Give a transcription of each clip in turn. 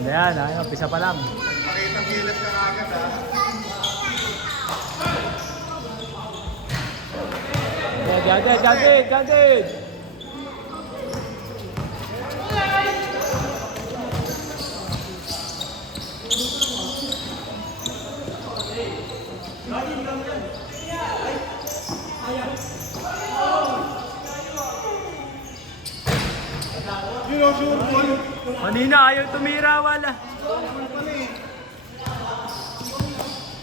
Hindi yan, umpisa pa lang. Pakitang gilas ka agad ha. Jadid! Kanina ayaw tumira, wala.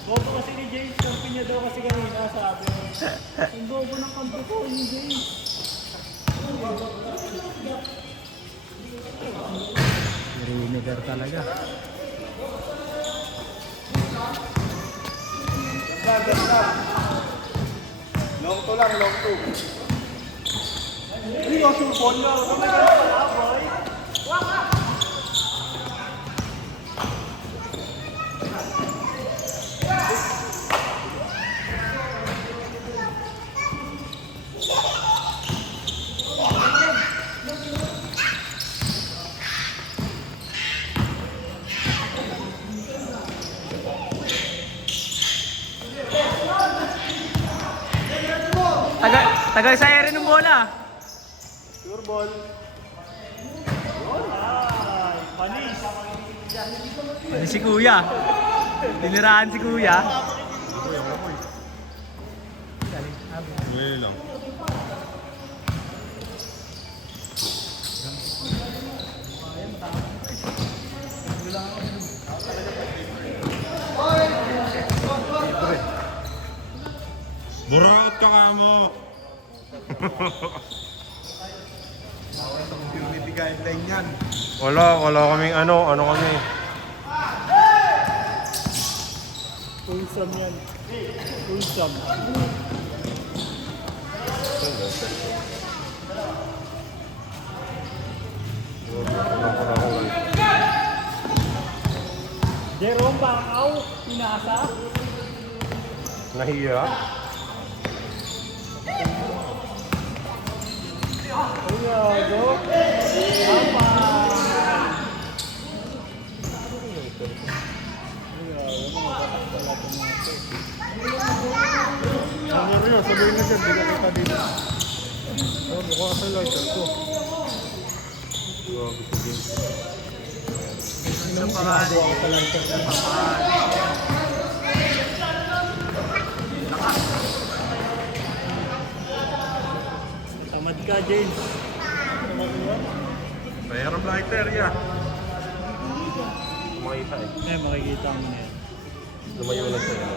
Bobo kasi ni James, kampi niya daw kasi kanina sabi. Ang bobo ng kampi ko ni James. Vinegar talaga. Long to lang, long to. Hindi yung sure ball na. Ano na pala, boy? Tagal sa ere ng bola. Sure ball. Ay, panis. Ano si Kuya? Tinirahan si Kuya. Ngayon lang. Buraot ka mo! Community guideline yan. Wala kaming ano kami. Wholesome yan. Wholesome. Jerome Bakaw, pinasa. Nahiya? Ayago. Apa? Nangyari yun, sabihin na dyan, hindi ka kita dito. Oh, mukha sa lighter ko. Grabe ko din. Isang paraan. Tamad ka, James. Mayroong lighter yan. Makita eh. Makikita mo yan. Lumayo na siya.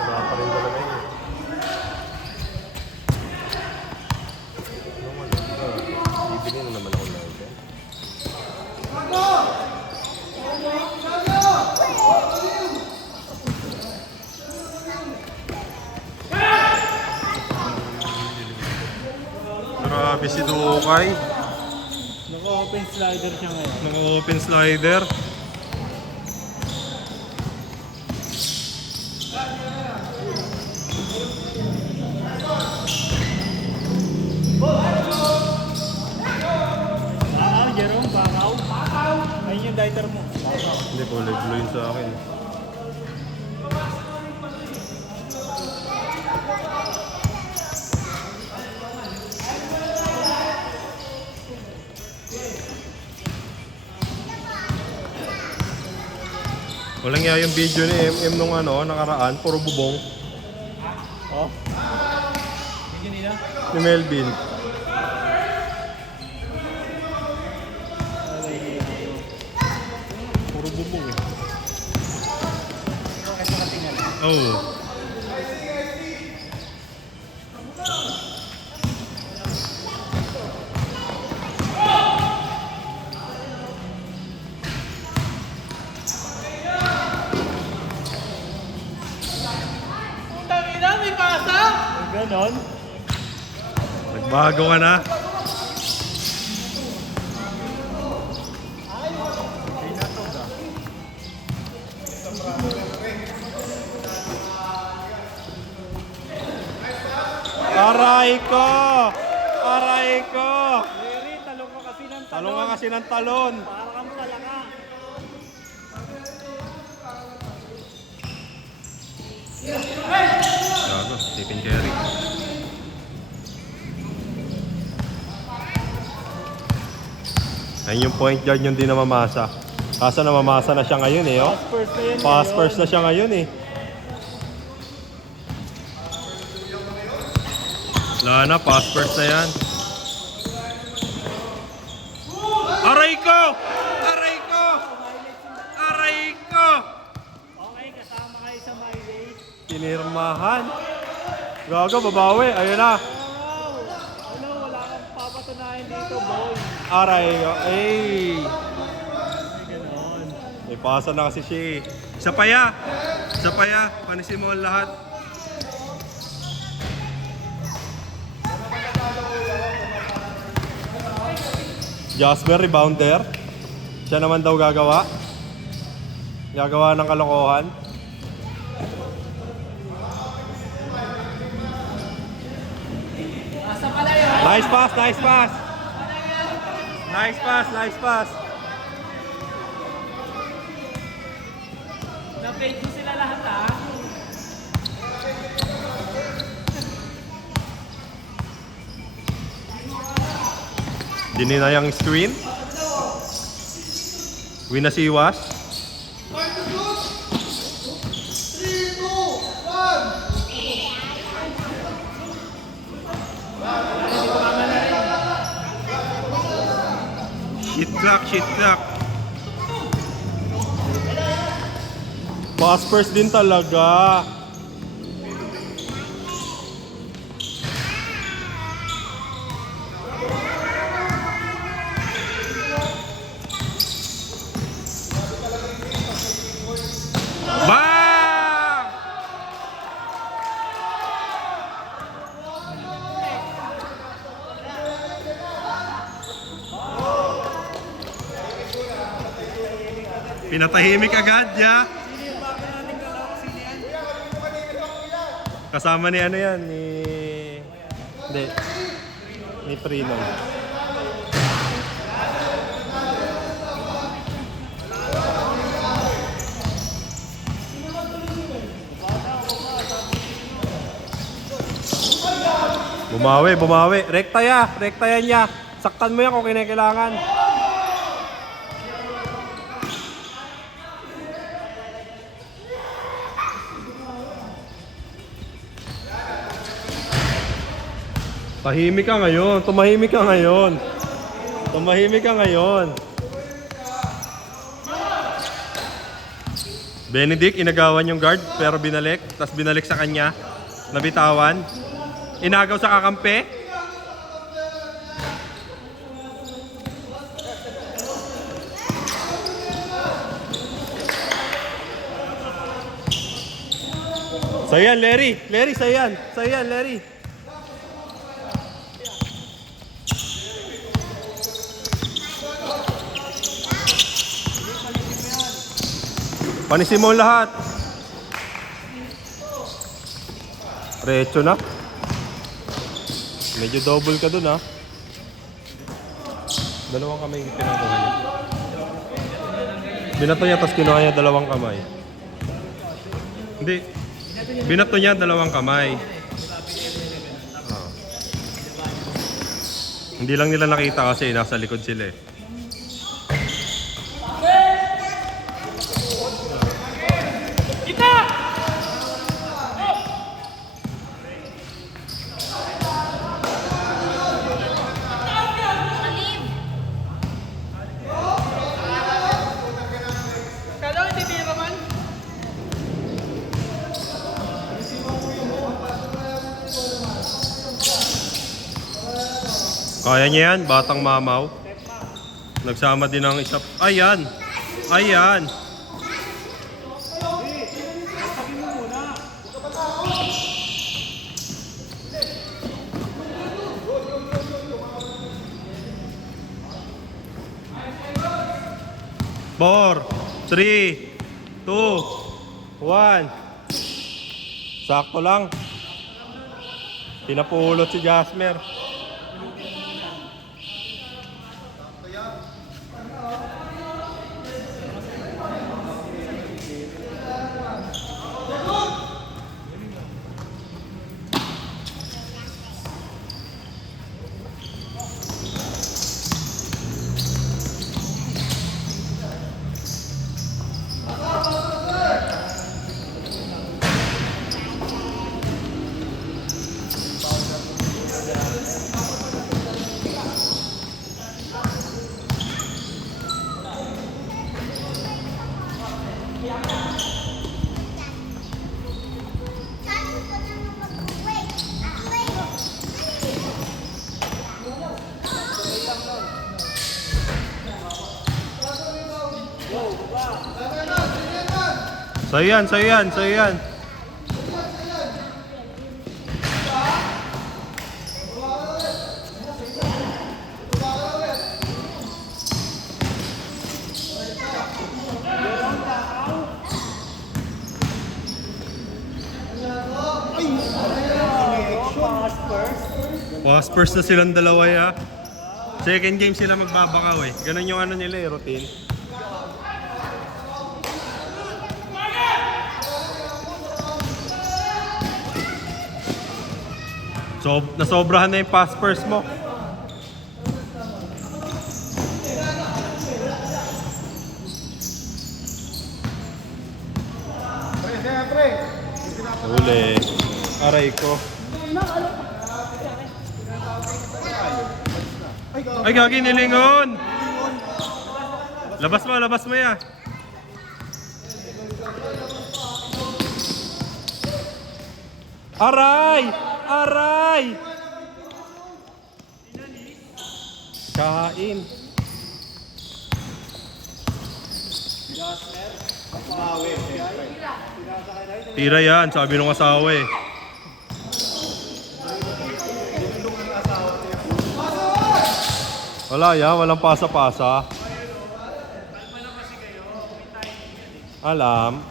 Wala pa rin talaga yun. Bibili na naman ako lighter. Grabe si Dukay. Naka-open slider siya ngayon. Naka-open slider. Jerome Bakaw. Ayun yung lighter mo. Hindi, kulay blue yun sa akin. Walang nga yung video ni MM nung nakaraan, puro bubong. Oh. Yung nila? Ni Melvin. Puro bubong eh. Kasi nakatingnan. Oh. Ganon. Nagbago ka na. Aray ko! Aray ko! Larry, talong ka kasi ng talon. Talong ka kasi ng talon. Para kang talaka. Gago, Stephen Curry. Ayun yung point guard yung di namamasa. Kaso namamasa na siya ngayon eh, oh. First na yan. Pass first na siya ngayon eh. Wala na, pass first na yan. Aray ko! Aray ko! Aray ko! Okay, kasama kayo sa my race. Kinirmahan. Gago, babawi. Ayun na. Wow! Ano, wala kang papatunayan dito, boy. Aray ko. Ay! Ganon. May pasa na kasi siya eh. Isa pa ya. Isa pa ya. Panisin mo ang lahat. Jasper, rebounder. Siya naman daw gagawa. Gagawa ng kalokohan. Nice pass, nice pass. Nice pass, nice pass. Na-fake mo sila lahat, ha? Dininayang screen. Winasiwas. Shit clock, shit clock. Pass first din talaga. Bang! Pinatahimik agad, ya. Kasama ni ano yan, ni... Hindi. Ni Prinon. Bumawi, bumawi. Rekta ya, rekta yan niya. Saktan mo yan kung kinakailangan. Tahimik ka ngayon, tumahimik ka ngayon. Tumahimik ka ngayon. Benedict, inagawan yung guard pero binalik. Tapos binalik sa kanya. Nabitawan. Inagaw sa kakampi. Sayan, Larry. Larry, sayan. Sayan, Larry. Panisin mo lahat. Recho na. Medyo double ka dun, ha. Dalawang kamay yung pinagawa niya. Binato niya, tapos kinuha niya dalawang kamay. Hindi. Binato niya dalawang kamay. Ah. Hindi lang nila nakita kasi nasa likod sila eh. Kaya niya yan, batang mamaw. Nagsama din ng isa. Ayan! Ayan! Four, 3, 2, 1. Sakto lang. Pinapulot si Jasmer. Sa'yo yan, sa'yo yan, sa'yo yan. Spurs na silang dalawa ya. Second game sila magbabakaw eh. Ganun yung ano nila eh, routine. So, nasobrahan na yung pass first mo. Uli. Aray ko. Ay, gagi, nilingon! Labas mo ya. Aray! Aray! Kain. Tira yan, sabi ng asawa eh. Wala yan, walang pasa-pasa. Alam.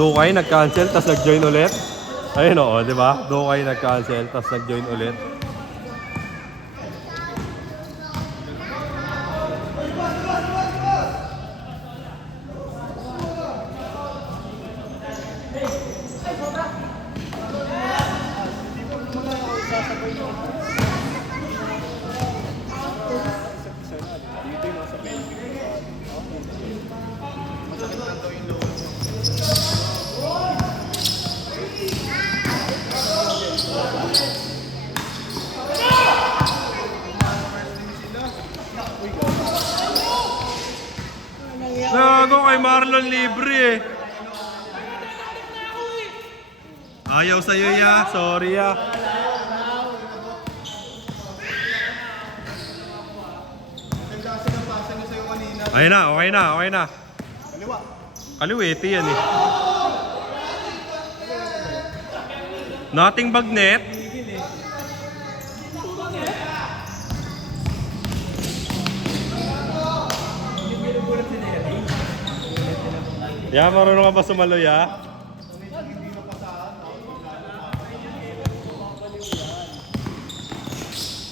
Dukay nag-cancel, tas nag-join ulit. Ayun o, di ba? Dukay nag-cancel, tas nag-join ulit. Nago kay Marlon libre eh. Ayaw sa'yo ya, sorry ya. Ayun na, okay na, okay na. Kaliwete yan eh. Nothing bagnet. Ya, marunong ka ba sumalo ya?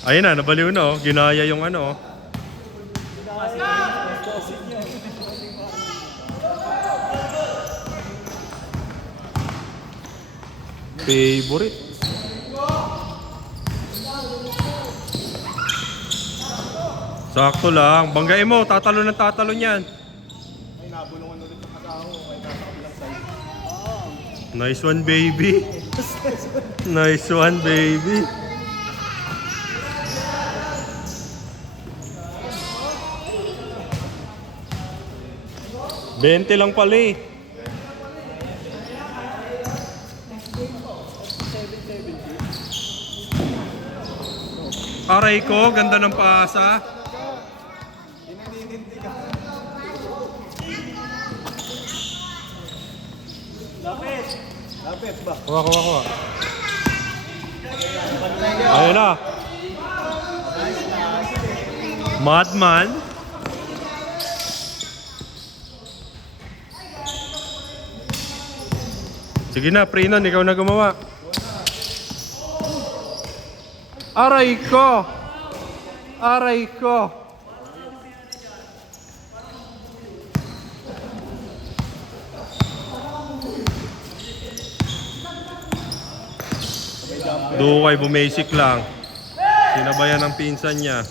Ayun na, nabaliw na oh. Ginaya yung ano oh. Favorite. Sakto lang. Banggain mo, tatalo ng tatalo niyan. Nice one, baby. Nice one, baby. $20 lang pala eh. Aray ko, ganda ng paasa. Lapit ba? Kuha. Ayun na. Madman. Sige na, Prinon, ikaw na gumawa. Aray ko! Aray ko! Dukay, bumasic lang. Sinabayan ng pinsan niya.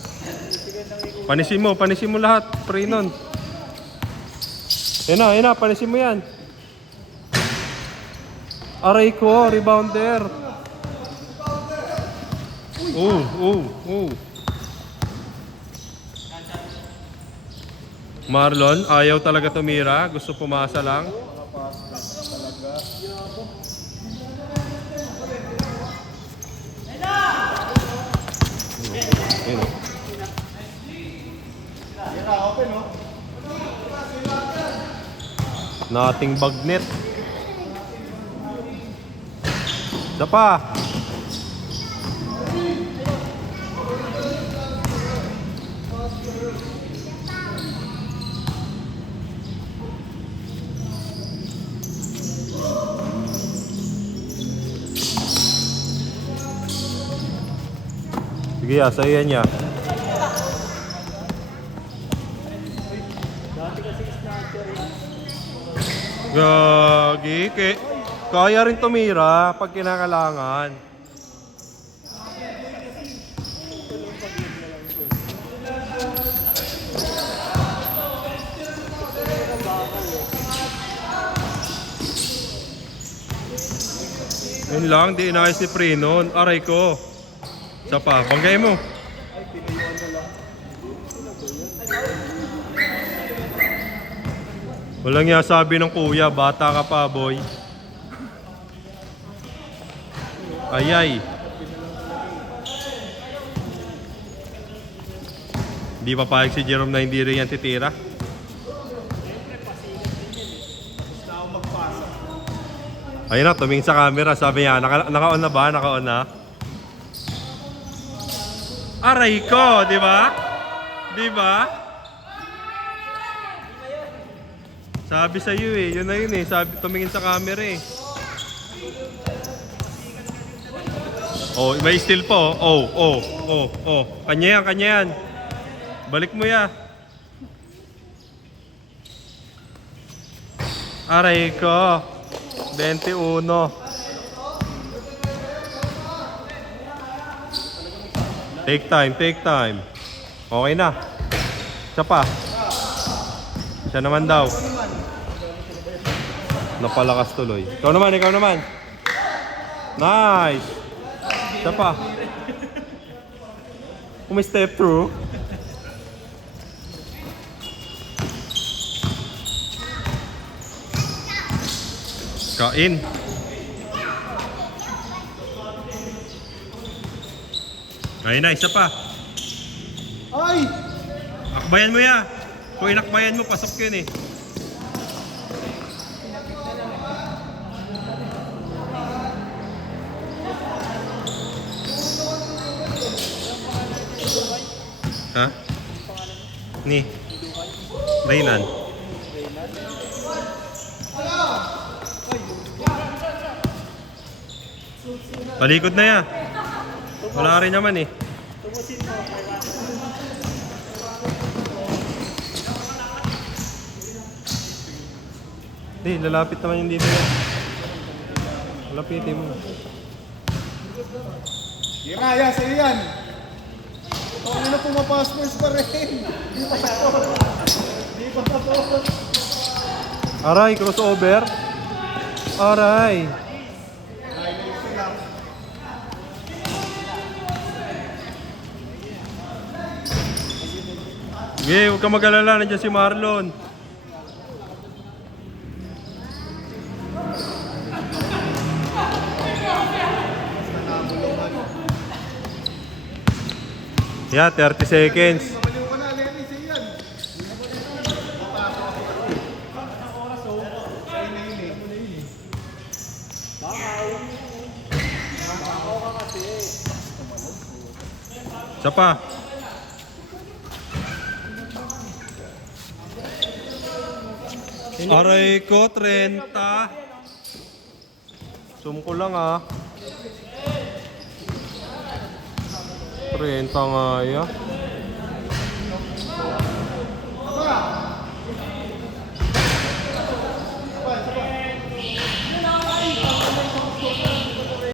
Panisin mo lahat, Prinon. Yan na, panisin mo yan. Aray ko, rebounder. Marlon, ayaw talaga tumira. Gusto pumasa lang. Nating bagnet. Isa pa. Sige, asayan niya. Gagi, kaya rin tumira pag kinakailangan. Yun lang, di inayos ni Prinon. Aray ko. Isa pa, banggay mo. Walang nga sabi ng kuya, bata ka pa, boy. Ayay. Hindi pa payag si Jerome na hindi rin yan titira. Ayun na, tumingin sa camera. Sabi niya, naka-on na ba? Naka-on na? Aray ko, di ba? Di ba? Sabi sa iyo eh, yun na yun eh. Sabi, tumingin sa camera eh. Oh, may still po. Oh. Kanya yan. Balik mo ya. Aray ko. 21. Take time. Okay na. Isa pa. Siya naman daw. Napalakas tuloy. Ikaw naman. Nice. Isa pa. Kung may step through. Kain. Ayun na, isa pa. Ay! Akbayan mo ya. Kung inakbayan mo, pasok yun eh. Ha? Ni? Raylan. Palikod na ya. Wala rin naman eh. Hindi, lalapit naman yung dito yan. Lapitin mo. Hiraya, sa'yo yan. Ano na pumapastos pa rin? Di pa tapos. Aray, crossover. Aray. Sige, huwag ka mag-alala. Nandiyan si Marlon. Yeah, 30 seconds. Maliw ka na, Lenny, sa'yo yan. Isa pa. Aray ko, 30. Zoom ko lang ah. 30 nga ya.